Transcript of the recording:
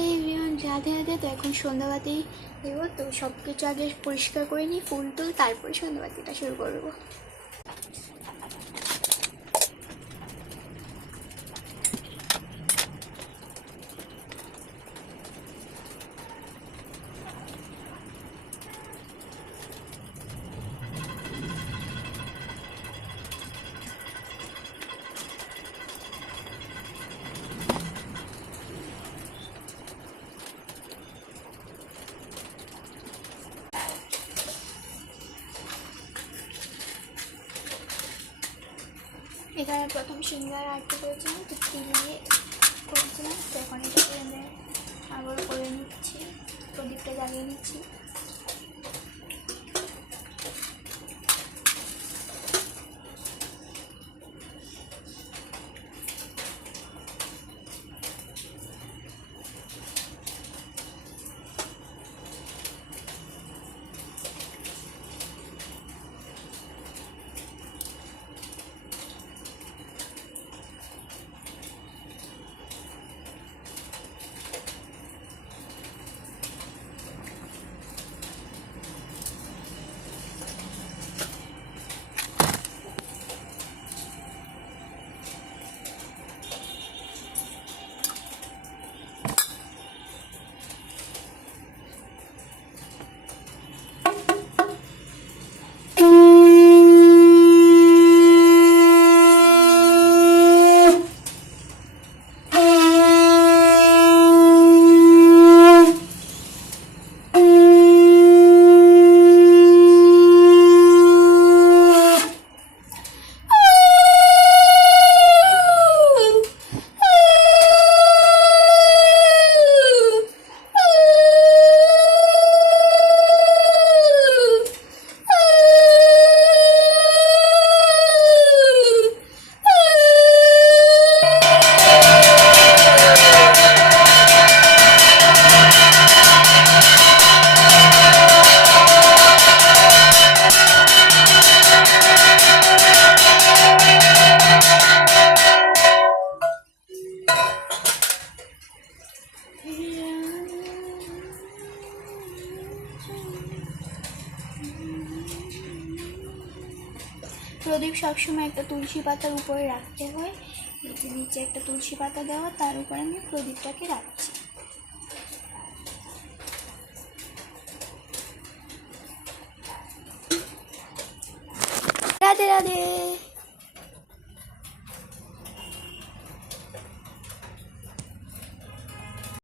এই এভরিওয়ান, রাধে রাধে। তো এখন সন্ধ্যাবাতি দেব, তো সব কিছু আগে পরিষ্কার করে নিই, ফুল টুল, তারপরে সন্ধ্যাবাতিটা শুরু করবো। এখানে প্রথম সিঙ্গার আর্টটা করেছিলাম, তো তিল দিয়ে করেছিলাম। তো এখন এটাকে আমি আবার করে নিচ্ছি, প্রদীপটা জ্বালিয়ে নিচ্ছি। প্রদীপ সবসময় একটা তুলসী পাতার উপরে রাখতে হয়। এই যে নিচে একটা তুলসী পাতা দেওয়া, তার উপরে আমি প্রদীপটাকে রাখছি। রাধে রাধে।